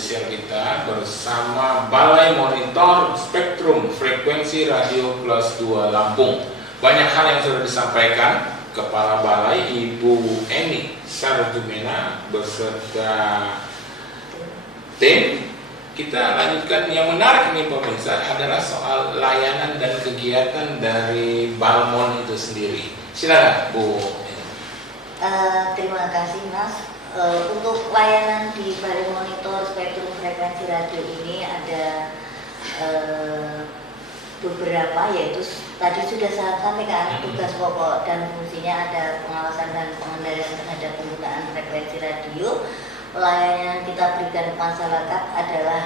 spesial kita bersama Balai Monitor Spektrum Frekuensi Radio Kelas 2 Lampung. Banyak hal yang sudah disampaikan Kepala Balai Ibu Eni Sarjumena beserta tim. Kita lanjutkan, yang menarik nih pemirsa adalah soal layanan dan kegiatan dari Balmon itu sendiri. Silakan Bu. Terima kasih Mas. Untuk layanan di Balai Monitor Spektrum Frekuensi Radio ini ada beberapa, yaitu tadi sudah saya sampaikan tugas pokok dan fungsinya ada pengawasan dan pengendalian terhadap penggunaan frekuensi radio. Pelayanan yang kita berikan ke masyarakat adalah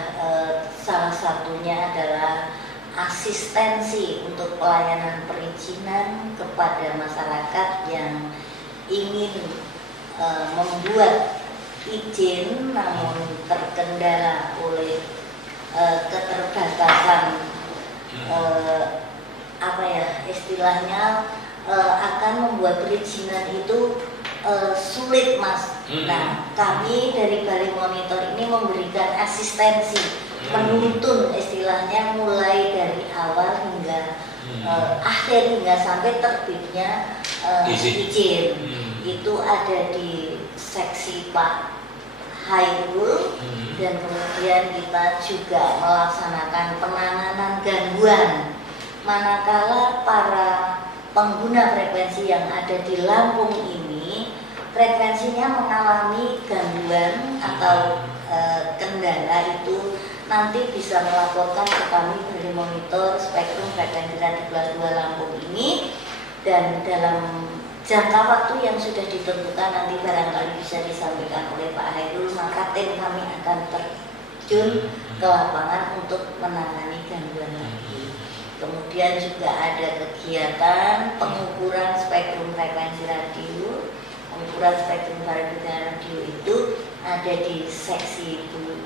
salah satunya adalah asistensi untuk pelayanan perizinan kepada masyarakat yang ingin membuat izin namun terkendala oleh keterbatasan istilahnya akan membuat perizinan itu sulit Mas. Nah, kami dari Balai Monitor ini memberikan asistensi, menuntun istilahnya mulai dari awal hingga akhir hingga sampai terbitnya izin. Itu ada di seksi Pak Hairul, dan kemudian kita juga melaksanakan penanganan gangguan manakala para pengguna frekuensi yang ada di Lampung ini frekuensinya mengalami gangguan atau kendala, itu nanti bisa melaporkan ke kami dari Monitor Spektrum Frekuensi Radio Kelas 2 Lampung ini, dan dalam jangka waktu yang sudah ditentukan nanti barangkali bisa disampaikan oleh Pak Hairul, maka tim kami akan terjun ke lapangan untuk menangani gangguan lagi. Kemudian juga ada kegiatan pengukuran spektrum frekuensi radio. Pengukuran spektrum frekuensi radio itu ada di seksi Bu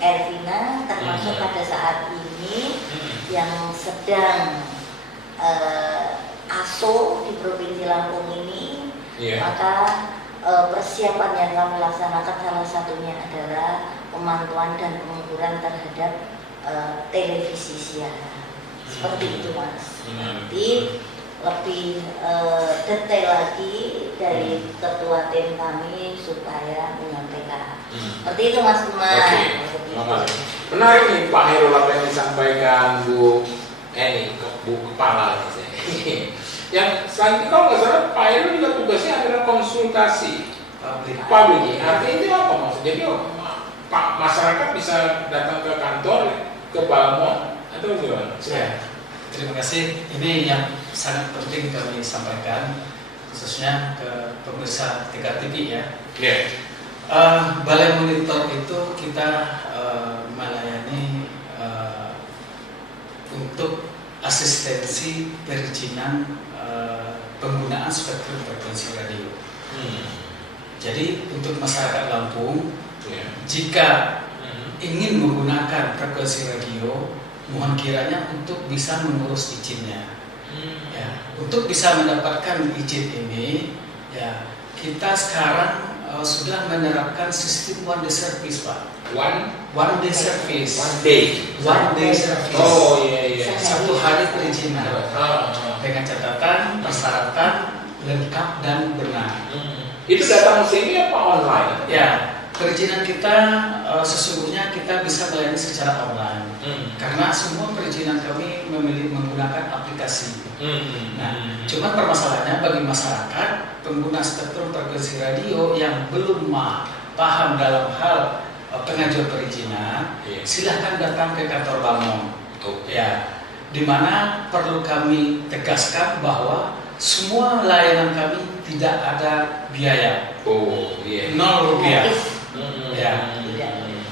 Ervina, termasuk pada saat ini yang sedang ASO di Provinsi Lampung ini, maka persiapan yang kami laksanakan salah satunya adalah pemantauan dan pengukuran terhadap televisi siaran. Seperti itu Mas. Nanti lebih detail lagi dari ketua tim kami supaya menyampaikan. Seperti itu Mas Kumar. Menarik nih Pak Hairul apa yang disampaikan Bu Eni, Bu Kepala. Yang selanjutnya kalau nggak salah Pak Hairul juga tugasnya adalah konsultasi publik. Artinya itu apa Mas? Jadi Pak masyarakat bisa datang ke kantor, ke Balmon atau gimana? Ya, terima kasih. Ini yang sangat penting kami sampaikan khususnya ke pemirsa TK TV ya. Balai Monitor itu kita melayani untuk asistensi perizinan penggunaan spektrum frekuensi radio. Jadi untuk masyarakat Lampung, jika ingin menggunakan frekuensi radio, mohon kiranya untuk bisa mengurus izinnya. Ya, untuk bisa mendapatkan izin ini, ya kita sekarang sudah menerapkan sistem one day service Pak. One day service. One day service. Oh iya. Satu hari perizinan. Dengan catatan persyaratan lengkap dan benar. Itu datang ke sini apa online? Ya, perizinan kita sesungguhnya kita bisa melayani secara online. Karena semua perizinan kami menggunakan aplikasi. Nah, cuman permasalahannya bagi masyarakat pengguna spektrum frekuensi radio yang belum paham dalam hal pengajuan perizinan, silahkan datang ke kantor Balmon. Ya, di mana perlu kami tegaskan bahwa semua layanan kami tidak ada biaya. 0 rupiah. Ya,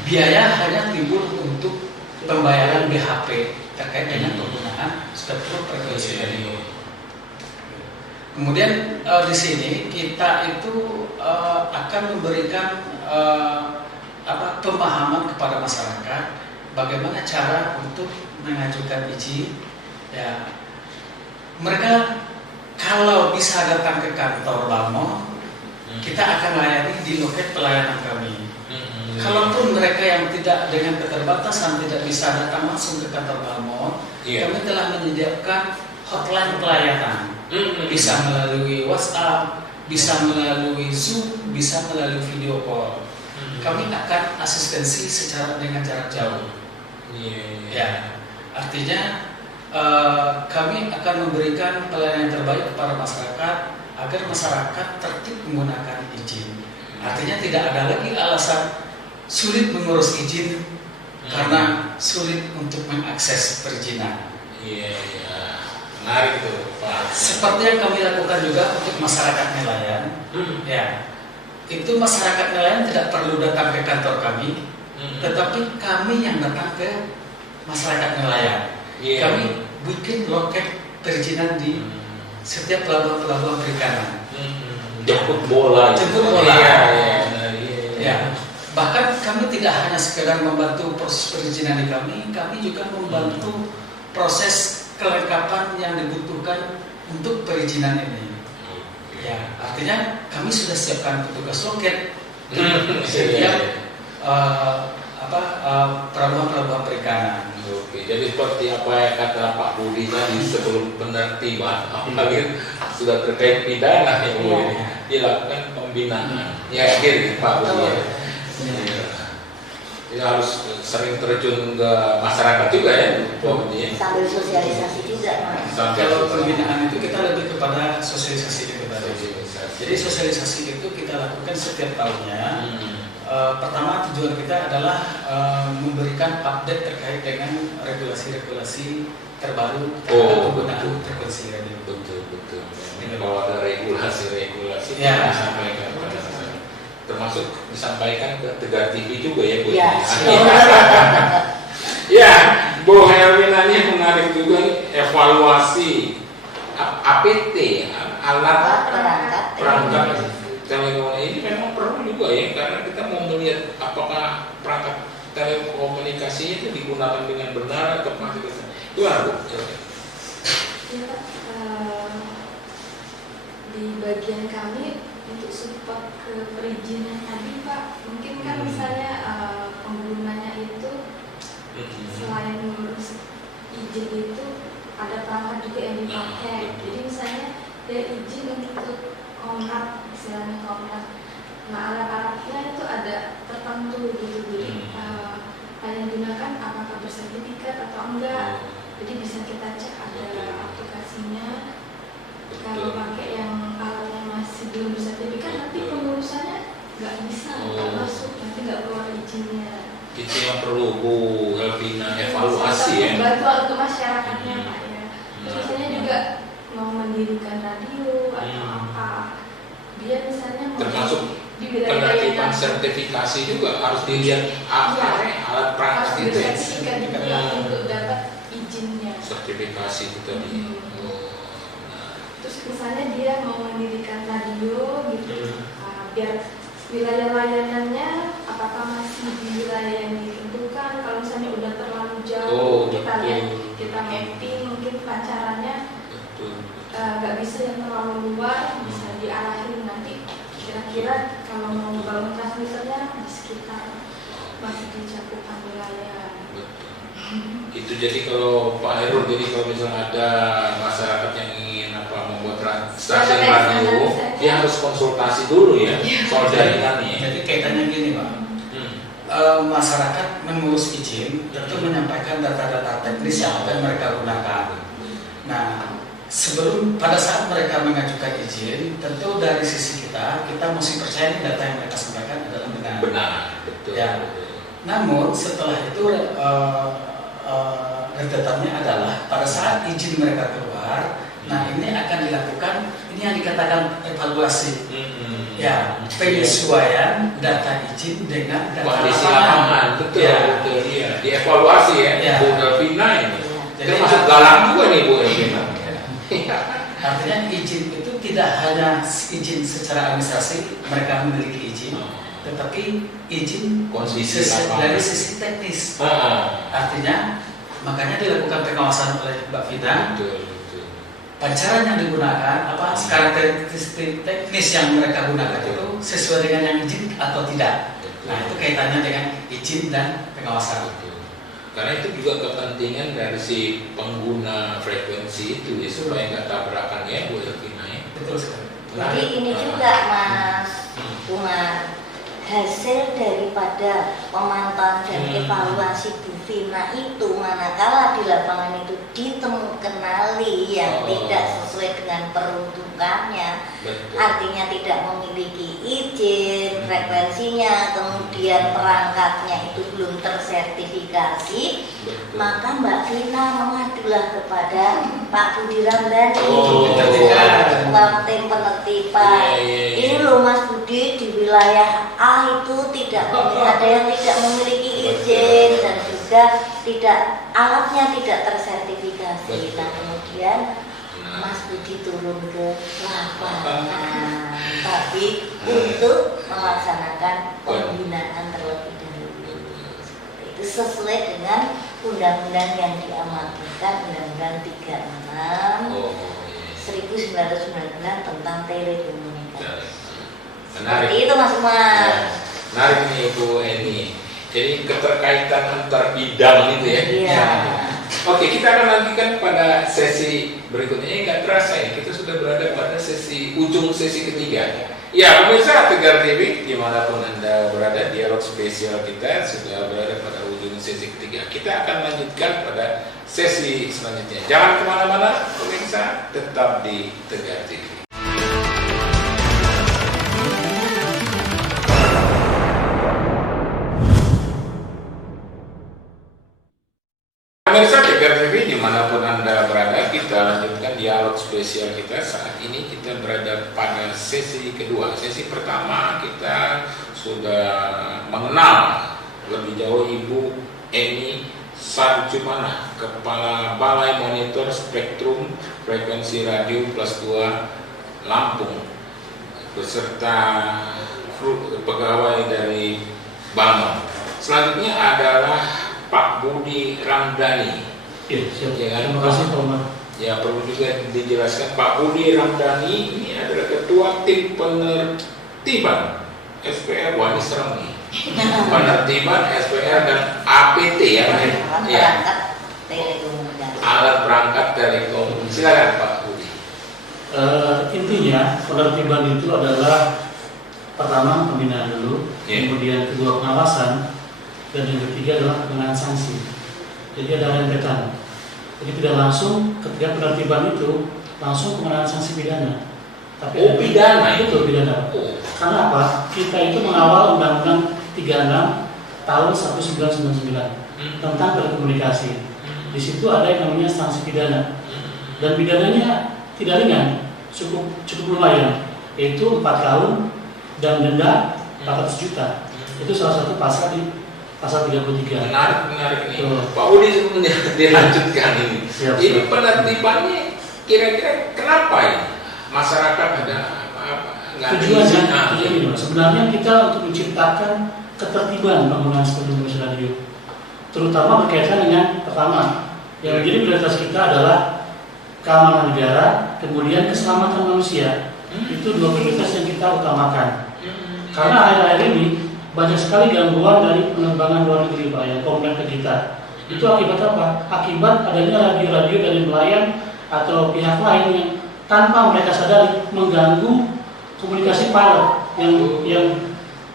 biaya hanya timbul untuk pembayaran BHP terkait dengan penggunaan spektrum frekuensi radio. Kemudian di sini kita itu akan memberikan pemahaman kepada masyarakat bagaimana cara untuk mengajukan izin. Ya, mereka kalau bisa datang ke kantor Balmon, kita akan layani di loket pelayanan kami. Kalaupun mereka yang tidak dengan keterbatasan tidak bisa datang langsung ke kantor Balmond, kami telah menyediakan hotline pelayanan. Bisa melalui WhatsApp, bisa melalui Zoom, bisa melalui video call. Kami akan asistensi secara dengan jarak jauh. Ya, artinya kami akan memberikan pelayanan yang terbaik kepada masyarakat agar masyarakat tertib menggunakan izin. Artinya tidak ada lagi alasan sulit mengurus izin karena sulit untuk mengakses perizinan. Menarik itu, Pak. Seperti yang kami lakukan juga untuk masyarakat nelayan, ya, itu masyarakat nelayan tidak perlu datang ke kantor kami, tetapi kami yang datang ke masyarakat nelayan. Kami bikin loket perizinan di setiap pelabuhan perikanan. Jemput bola. Ya. Bahkan kami tidak hanya sekedar membantu proses perizinan di kami juga membantu proses kelengkapan yang dibutuhkan untuk perizinan ini. Ya, artinya kami sudah siapkan petugas loket setiap pelabuhan perikanan. Oke, jadi seperti apa yang kata Pak Budi tadi sebelum penertiban, apalagi sudah terkait pidana yang dilakukan pembinaan. Ya, gitu Pak Budi. Ya, harus sering terjun ke masyarakat juga ya, Pak Budi. Sambil sosialisasi juga, Mas. Kalau pembinaan itu kita lebih kepada sosialisasi itu tadi. Jadi sosialisasi itu kita lakukan setiap tahunnya. Pertama tujuan kita adalah memberikan update terkait dengan regulasi-regulasi terbaru penggunaan frekuensi radio. Betul. Kalau ada regulasi ya, disampaikan pada masyarakat. Termasuk disampaikan ke Tegar TV juga ya Bu. Ya, Bu Herwina ini menarik juga evaluasi APT, alat perangkat telekomunikasi ini memang perlu juga ya, karena kita mau melihat apakah perangkat telekomunikasinya itu digunakan dengan benar atau masih bisa. Gimana Bu? Ya Pak, di bagian kami untuk support ke perizinan tadi Pak, mungkin kan misalnya penggunanya itu selain ngurus izin itu ada perangkat juga yang dipakai. Jadi misalnya dia izin untuk kontrak, istilahnya kontrak. Nah alat-alatnya itu ada tertentu gitu. Jadi yang digunakan apakah bersertifikat atau enggak. Jadi bisa kita cek ada aplikasinya. Kalau pakai yang alatnya masih belum bersertifikat, nanti pengurusannya nggak bisa, nggak masuk, nanti nggak keluar izinnya. Itu yang perlu Bu Elvina evaluasi ya. Bantuan untuk masyarakatnya Pak ya. Biasanya juga mau mendirikan radio atau apa, biar misalnya termasuk di wilayah penertiban sertifikasi juga harus dilihat alat perangkat harus itu ya. bersertifikat juga untuk dapat izinnya. Sertifikasi itu tadi. Terus misalnya dia mau mendirikan radio gitu, biar wilayah layanannya apakah masih di wilayah yang ditentukan. Kalau misalnya udah terlalu jauh, kita lihat, kita mapping mungkin pancarannya nggak bisa yang terlalu luar, bisa diarahin nanti kira-kira kalau mau bangun transmitternya di sekitar masih di cakupan wilayah. Itu jadi kalau Pak Herul, jadi kalau misalnya ada masyarakat yang ingin membuat stasiun radio, dia harus konsultasi dulu ya soal jaringannya. Jadi kaitannya gini Pak, masyarakat mengurus izin tentu menyampaikan data-data teknis yang akan mereka gunakan. Nah, pada saat mereka mengajukan izin, tentu dari sisi kita mesti percaya data yang mereka sampaikan adalah benar. Benar, betul. Ya. Namun setelah itu rentetannya adalah pada saat izin mereka keluar, nah ini akan dilakukan, ini yang dikatakan evaluasi. Ya, penyesuaian data izin dengan data kondisi lapangan. Betul, betul. Iya. Dievaluasi ya. Bu Elvina ini. Jadi masuk galang juga nih Bu Elvina. Artinya izin itu tidak hanya izin secara administrasi, mereka memiliki izin, tetapi izin kondisi dari sisi teknis. Artinya makanya dilakukan pengawasan oleh Mbak Vina. Pancaran yang digunakan, karakteristik teknis yang mereka gunakan itu sesuai dengan yang izin atau tidak. Nah itu kaitannya dengan izin dan pengawasan. Karena itu juga kepentingan dari si pengguna frekuensi itu ya, supaya nggak tabrakan ya Bu Elvina ya. Betul sekali. Jadi ini juga Mas Umar, hasil daripada pemantauan dan evaluasi Bu Vina itu, manakala di lapangan itu kenali yang tidak sesuai dengan peruntukannya, artinya tidak memiliki izin frekuensinya, kemudian perangkatnya itu belum tersertifikasi, maka Mbak Vina mengadulah kepada Pak Budi Ramdhani, Ketua Tim Penertiban. Ini loh Mas Budi, di wilayah A itu ada yang tidak memiliki izin dan juga alatnya tidak tersertifikasi. Nah kemudian Mas Budi turun ke lapangan, tapi untuk melaksanakan pembinaan terlebih dahulu. Itu sesuai dengan undang-undang yang diamanatkan, Undang-Undang 36 1999 tentang telekomunikasi. Menarik. Seperti itu Mas Umar. Menarik nih Bu Eni. Jadi keterkaitan antar bidang itu ya. Iya. Oke, kita akan lanjutkan pada sesi berikutnya. Ini nggak terasa ya, kita sudah berada pada ujung sesi ketiga. Ya, pemirsa Tegar TV, dimanapun Anda berada, dialog spesial kita sudah berada pada ujung sesi ketiga. Kita akan lanjutkan pada sesi selanjutnya. Jangan kemana-mana, pemirsa, tetap di Tegar TV. Pemirsa Tegar TV dimanapun Anda berada, kita lanjutkan dialog spesial kita. Saat ini kita berada pada sesi kedua. Sesi pertama kita sudah mengenal lebih jauh Ibu Eni Sarjumana, Kepala Balai Monitor Spektrum Frekuensi Radio Plus 2 Lampung, beserta pegawai dari Bangor. Selanjutnya adalah Pak Budi Ramdhani. Ya, siap. Ya, Terima kasih Pak Umar. Ya, perlu juga dijelaskan Pak Budi Ramdhani ini adalah Ketua Tim Penertiban SPR. Wah, ini serem nih. Penertiban SPR dan APT ya, Pak. Ya. Alat perangkat telekom. Silakan Pak Budi. Intinya penertiban itu adalah pertama pembinaan dulu, kemudian kedua pengawasan, dan yang ketiga adalah pengenaan sanksi. Jadi ada rentetan. Jadi tidak langsung ketika penertiban itu langsung pengenaan sanksi pidana. Tapi pidana itu pidana. Karena apa? Kita itu mengawal Undang-Undang 36 tahun 1999 tentang telekomunikasi. Di situ ada yang namanya sanksi pidana. Dan pidananya tidak ringan, cukup lumayan, yaitu 4 tahun dan denda 400 juta. Itu salah satu pasal di pasal 33. Menarik nih. Pak Budi sebelumnya dilanjutkan ini. Siap. Ini penertibannya kira-kira kenapa ini? Masyarakat ada apa-apa? Tujuannya sebenarnya kita untuk menciptakan ketertiban penggunaan spektrum radio, terutama berkaitan dengan pertama yang menjadi prioritas kita adalah keamanan negara, kemudian keselamatan manusia. Itu dua prioritas yang kita utamakan. Karena akhir-akhir ini banyak sekali gangguan dari penerbangan luar negeri Pak yang komplain ke kita. Itu akibat apa? Akibat adanya radio-radio dari nelayan atau pihak lain yang tanpa mereka sadari mengganggu komunikasi pilot yang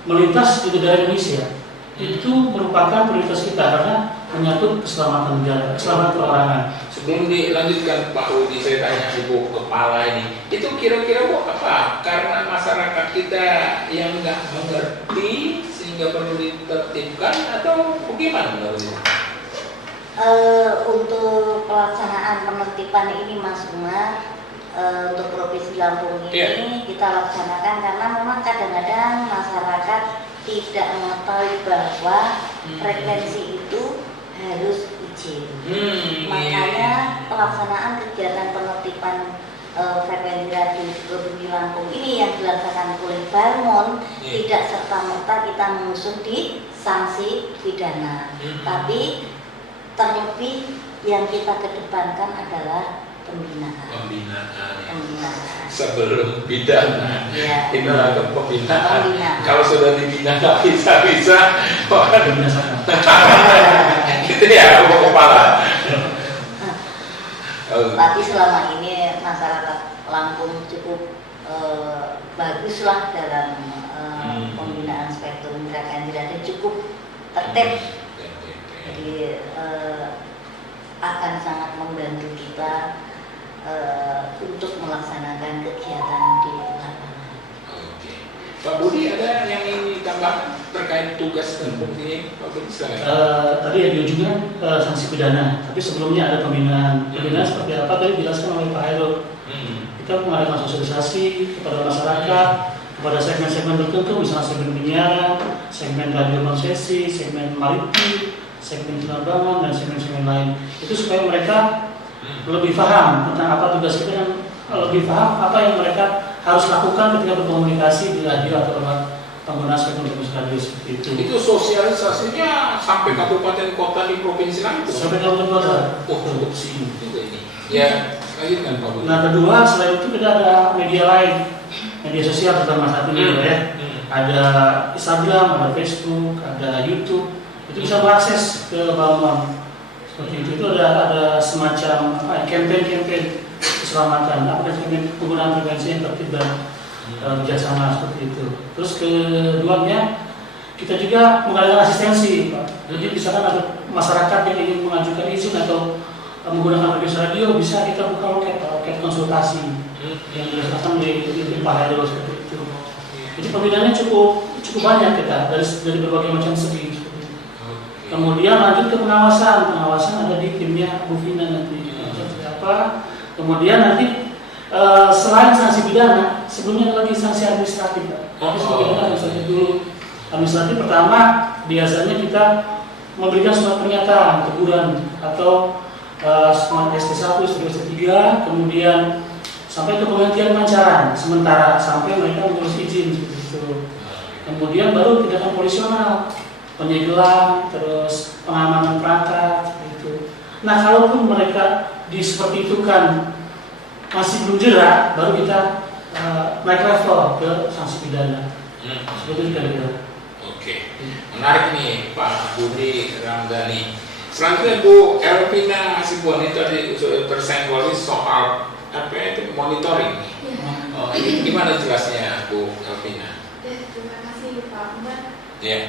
melintas di negara Indonesia. Itu merupakan prioritas kita karena menyangkut keselamatan negara, keselamatan perorangan. Sebelum dilanjutkan Pak Budi, saya tanya Ibu Kepala ini, itu kira-kira Bu apa? Karena masyarakat kita yang nggak mengerti sehingga perlu ditertibkan atau bagaimana menurut Ibu? Untuk pelaksanaan penertiban ini Mas Umar, untuk Provinsi Lampung ini kita laksanakan karena memang kadang-kadang masyarakat tidak mengetahui bahwa frekuensi itu harus izin. Makanya pelaksanaan kegiatan penertiban frekuensi radio di Provinsi Lampung ini yang dilaksanakan oleh Barmon tidak serta-merta kita mengusung di sanksi pidana, tapi terlebih yang kita kedepankan adalah pembinaan. Sebelum pidana, Ya. kita lakukan pembinaan. Pembinaan. Kalau sudah dibina nggak bisa, Berdasarkan. gitu ya, kepala. Tapi selama ini masyarakat Lampung cukup baguslah dalam pembinaan spektrum frekuensi radio, cukup tertib. Jadi akan sangat membantu kita untuk melaksanakan kegiatan di lapangan. Oke. Pak Budi, ada yang ingin ditambahkan terkait tugas dan fungsinya? Pak Budi, silakan. Tadi yang diajukan sanksi pidana, tapi sebelumnya ada pembinaan. Pembinaan seperti apa tadi dijelaskan oleh Pak Hairul. Kita mengadakan sosialisasi kepada masyarakat, kepada segmen-segmen tertentu, misalnya segmen penyiaran, segmen radio konsesi, segmen maritim, segmen penerbangan, dan segmen-segmen lain. Itu supaya mereka lebih paham tentang apa tugas kita dan lebih paham apa yang mereka harus lakukan ketika berkomunikasi di radio atau lewat penggunaan spektrum frekuensi radio seperti itu. Itu sosialisasinya sampai kabupaten kota di provinsi lain tuh? Sampai kabupaten kota. Oh, cukup sibuk juga ini. Ya, lanjutkan Pak Budi. Nah, kedua, selain itu kita ada media lain, media sosial terutama saat ini ya. Ada Instagram, ada Facebook, ada YouTube. Itu bisa mengakses ke Bambang. Seperti itu ada semacam campaign keselamatan, penggunaan frekuensi yang tertib dan bijaksana seperti itu. Terus keduanya kita juga mengadakan asistensi, Pak. Jadi misalkan ada masyarakat yang ingin mengajukan izin atau menggunakan frekuensi radio, bisa kita buka loket konsultasi yang berdasarkan di Pak Hairul seperti itu. Jadi pembinaannya cukup banyak kita dari berbagai macam segi. Kemudian lanjut ke pengawasan ada di timnya Bu Vina nanti. Seperti apa? Kemudian nanti selain sanksi pidana, sebelumnya ada lagi sanksi administratif. Tapi sebelumnya administratif dulu. Administratif pertama biasanya kita memberikan surat pernyataan teguran atau semangat ST1, ST2, ST3, kemudian sampai ke penghentian pancaran sementara sampai mereka mengurus izin seperti itu. Kemudian baru tindakan polisional, penyegelan, terus pengamanan perangkat seperti itu. Nah, kalaupun mereka seperti itu kan masih belum jerak, baru kita naik level ke sanksi pidana. Seperti itu kira-kira. Oke, menarik nih Pak Budi Ramdhani. Selanjutnya Bu Elvina Hasibuan, ini tadi tersenggol soal apa itu monitoring. Ini gimana jelasnya Bu Elvina? Terima kasih Pak Umar. Ya.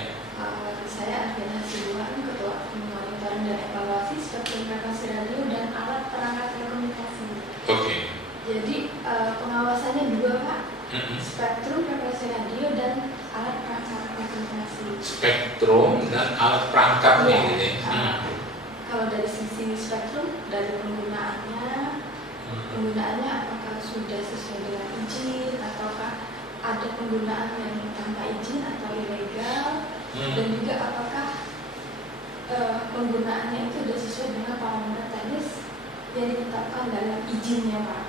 Saya Elvina Hasibuan, Ketua Monitoring dan Evaluasi Spektrum Frekuensi Radio dan Alat Perangkat Telekomunikasi. Oke. Jadi pengawasannya dua Pak, spektrum frekuensi radio dan alat perangkat telekomunikasi. Spektrum dan alat perangkatnya gitu. Kalau dari sisi spektrum, dari penggunaannya apakah sudah sesuai dengan izin ataukah ada penggunaan yang tanpa izin atau ilegal, dan juga apakah penggunaannya itu sudah sesuai dengan parameter teknis yang ditetapkan dalam izinnya Pak.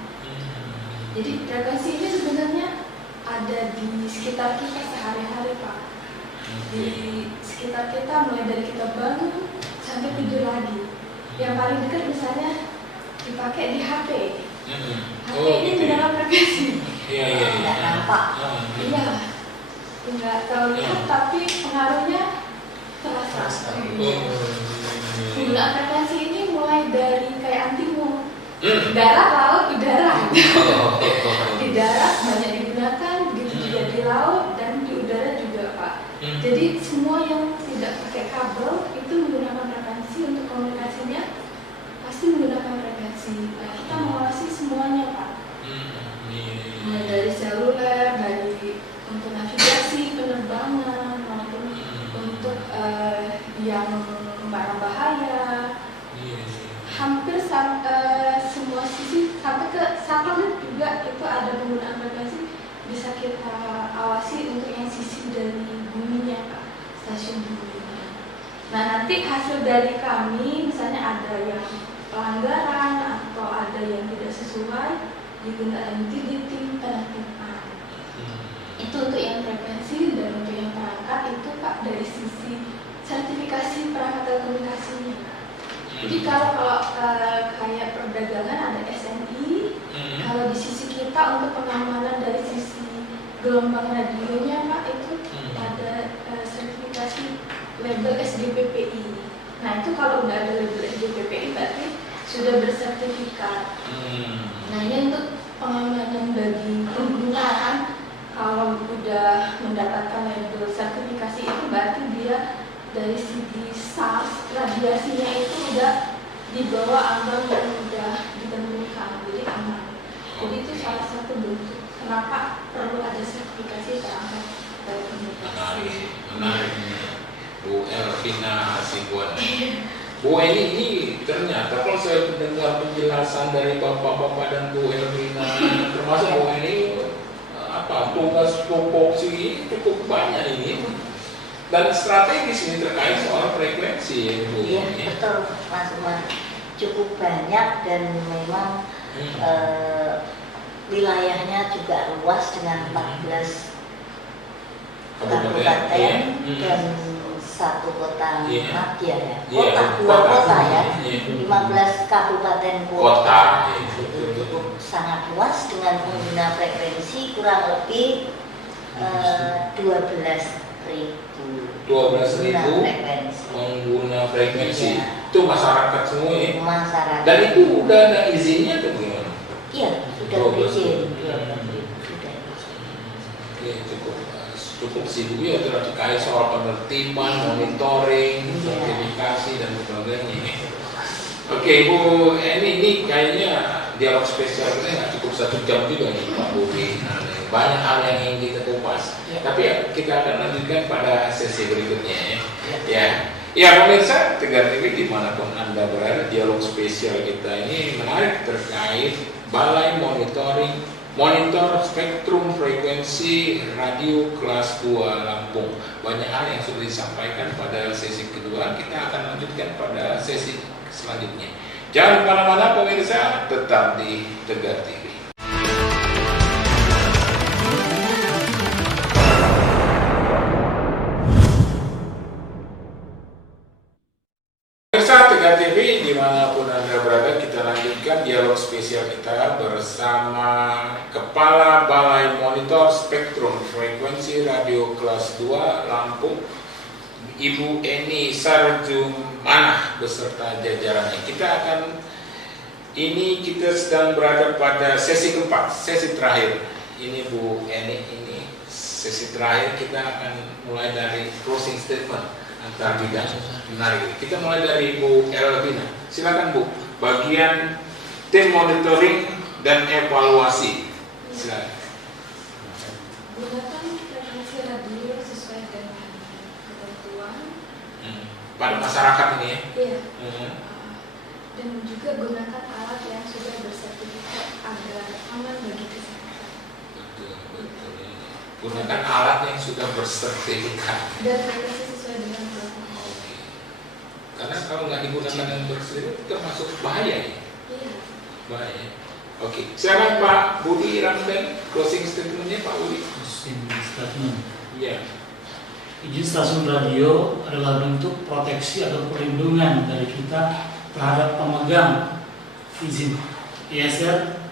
Jadi frekuensi ini sebenarnya ada di sekitar kita sehari-hari Pak. Di sekitar kita mulai dari kita bangun sampai tidur lagi. Yang paling dekat misalnya dipakai di HP. HP ini dalam frekuensi. Iya. Tidak nampak. Iya. Enggak terlihat tapi pengaruhnya terasa. Penggunaan frekuensi ini mulai dari kayak antimu. Darat, laut, udara. Di darat banyak digunakan, begitu juga di laut dan di udara juga Pak. Jadi semua yang tidak pakai kabel itu menggunakan frekuensi untuk komunikasinya pasti menggunakan frekuensi. Nah, kita mengawasi semuanya Pak. Mulai dari seluler, dari untuk navigasi, penerbangan, maupun untuk yang barang bahaya. Hampir semua sisi sampai ke satelit juga itu ada penggunaan frekuensi bisa kita awasi untuk yang sisi dari buminya Pak, stasiun buminya. Nah nanti hasil dari kami misalnya ada yang pelanggaran atau ada yang tidak sesuai digunakan di tim penertiban. Itu untuk yang frekuensi, dan untuk yang perangkat itu Pak dari sisi sertifikasi perangkat telekomunikasinya Pak. Jadi kalau kayak perdagangan ada SNI, kalau di sisi kita untuk pengamanan dari sisi gelombang radionya Pak itu ada sertifikasi label SDPPI. Nah itu kalau udah ada label SDPPI berarti sudah bersertifikat. Nah ini untuk pengamanan bagi penggunaan, kalau udah mendapatkan label sertifikasi itu berarti dia dari segi SARS radiasinya itu udah di bawah ambang yang udah ditentukan, jadi aman. Jadi itu salah satu bentuk kenapa perlu ada sertifikasi perangkat telekomunikasi. Menarik. Bu Elvina Hasibuan. Bu ini ternyata kalau saya mendengar penjelasan dari bapak-bapak dan Bu Elvina, termasuk Bu ini tugas tupoksi cukup banyak ini. Dan strategis ini terkait soal frekuensi ya Bu. Iya betul Mas Umar, cukup banyak dan memang wilayahnya juga luas dengan 14 kabupaten dan satu kota madya ya. Dua kota ya. 15 kabupaten kota. Itu sangat luas dengan pengguna frekuensi kurang lebih 12.000 pengguna frekuensi. Itu masyarakat semua ya. Masyarakat. Dan itu udah ada izinnya tuh gimana? Iya, sudah berizin. Oke, cukup sibuk ya terkait soal penertiban, monitoring, sertifikasi dan sebagainya. Oke Bu, ini kayaknya dialog spesial kita nggak cukup 1 jam juga nih Pak Budi. Banyak hal yang ingin kita kupas. Tapi ya, kita akan lanjutkan pada sesi berikutnya ya. Ya pemirsa Tegar TV dimanapun Anda berada, dialog spesial kita ini menarik terkait Balai Monitor Spektrum Frekuensi Radio Kelas 2 Lampung. Banyak hal yang sudah disampaikan pada sesi kedua, kita akan lanjutkan pada sesi selanjutnya. Jangan kemana-mana pemirsa, tetap di Tegar TV. Pemirsa Tegar TV dimanapun Anda berada, kita lanjutkan dialog spesial kita bersama Kepala Balai Monitor Spektrum Frekuensi Radio Kelas 2 Lampung, Ibu Eni Sarjumanah beserta jajarannya. Kita sedang berada pada sesi keempat, sesi terakhir. Ini Bu Eni, ini sesi terakhir, kita akan mulai dari closing statement antar bidang. Menarik. Kita mulai dari Bu Elvina. Silakan Bu, bagian tim monitoring dan evaluasi. Silakan. Gunakan frekuensi radio sesuai dengan ketentuan Pada masyarakat ini ya. Iya. Dan juga gunakan alat yang sudah bersertifikat agar aman bagi kesehatan. Betul. Gunakan alat yang sudah bersertifikat. Dan frekuensi sesuai dengan protokol. Karena kalau nggak digunakan yang bersertifikat termasuk bahaya ya. Iya. Bahaya. Oke, silakan Pak Budi Ramdan, closing statementnya Pak Budi. Closing statement. Iya. Izin stasiun radio adalah bentuk proteksi atau perlindungan dari kita terhadap pemegang izin ISR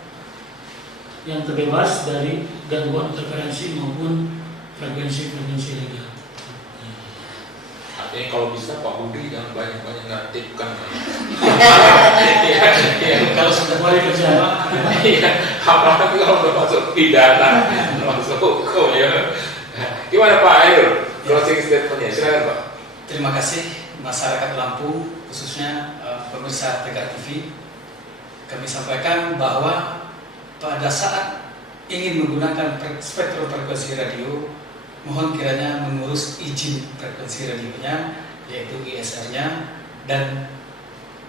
yang terbebas dari gangguan interferensi maupun frekuensi radio. Artinya kalau bisa Pak Budi jangan banyak-banyak ngatipkan. Kalau sudah mulai kerja, Apalagi kalau udah masuk pidana, masuk hukum ya. Gimana Pak Air? Closing statementnya, silakan Pak. Terima kasih masyarakat Lampung, khususnya pemirsa Tegar TV. Kami sampaikan bahwa pada saat ingin menggunakan spektrum frekuensi radio, mohon kiranya mengurus izin frekuensi radionya, yaitu ISR-nya, dan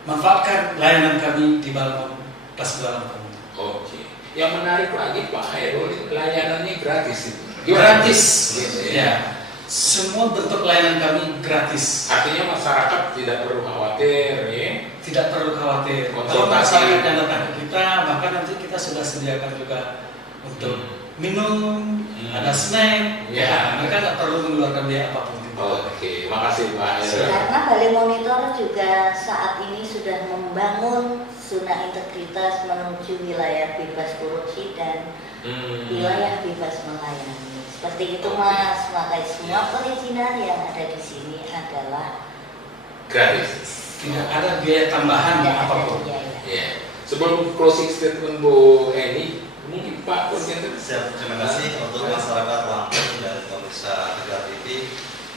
manfaatkan layanan kami di Balai Kelas 2 Lampung. Oke. Yang menarik lagi Pak Hairul, layanannya gratis itu. Gratis. Gitu, Ya. Semua bentuk layanan kami gratis. Artinya masyarakat tidak perlu khawatir ya. Tidak perlu khawatir. Kalau Konsultasi. masyarakat yang datang ke kita, maka nanti kita sudah sediakan juga untuk minum, ada snack. Ya. Ya, mereka nggak perlu mengeluarkan biaya apapun. Oke, makasih Pak Hairul. Karena Balai Monitor juga saat ini sudah membangun zona integritas menuju wilayah bebas korupsi dan wilayah bebas melayani. Seperti itu Mas, makanya semua perizinan yang ada di sini adalah gratis. Tidak ada biaya tambahan tidak ada apapun. biaya. Ya. Sebelum closing statement Bu Eni, mungkin Pak Koordinator. Siap, terima kasih untuk masyarakat Lampung dan pemirsa Tegar TV.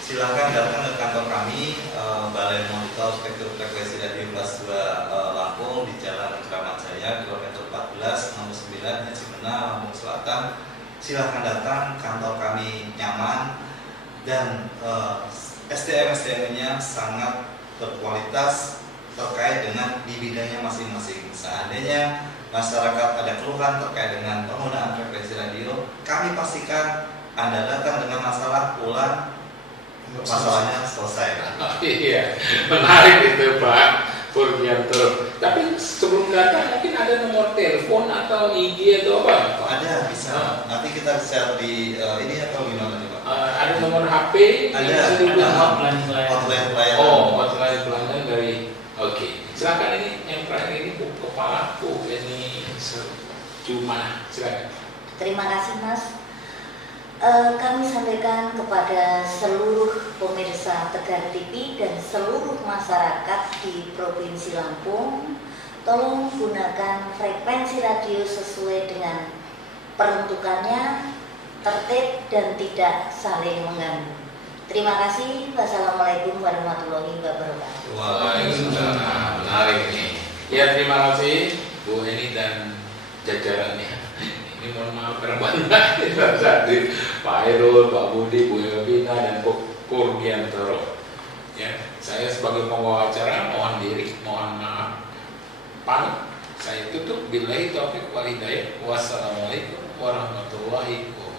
Silahkan datang ke kantor kami Balai Monitor Spektrum Frekuensi Radio Kelas 2 Lampung di Jalan Kramat Jaya kilometer 14 nomor 9 Cimena Lampung Selatan. Silahkan datang, kantor kami nyaman dan SDM-nya sangat berkualitas terkait dengan di bidangnya masing-masing. Seandainya masyarakat ada keluhan terkait dengan penggunaan frekuensi radio, kami pastikan Anda datang dengan masalah pulang masalahnya selesai. Iya, menarik itu Pak Purgianto. Tapi sebelum datang mungkin ada nomor telepon atau IG atau apa? Pak? Ada, bisa. Nanti kita share di ini atau gimana nih Pak? Ada nomor HP? Ada hotline pelayanan. hotline pelayanan. Oh, hotline pelayanan dari. Oke, silakan ini yang terakhir ini Bu Kepala Bu ini cuma silakan. Terima kasih Mas. Kami sampaikan kepada seluruh pemirsa Tegar TV dan seluruh masyarakat di Provinsi Lampung, tolong gunakan frekuensi radio sesuai dengan peruntukannya, tertib dan tidak saling mengganggu. Terima kasih. Wassalamualaikum warahmatullahi wabarakatuh. Waalaikumsalam. Menarik nih. Ya, terima kasih Bu Eni dan jajarannya. Ini mohon maaf karena banyak tadi Pak Hairul, Pak Budi, Bu Elvina dan Bu Purgiantoro. Ya, saya sebagai pembawa acara mohon diri, mohon maaf. Pamit. Saya tutup. Billahi taufiq wal hidayah. Wassalamualaikum warahmatullahi wabarakatuh.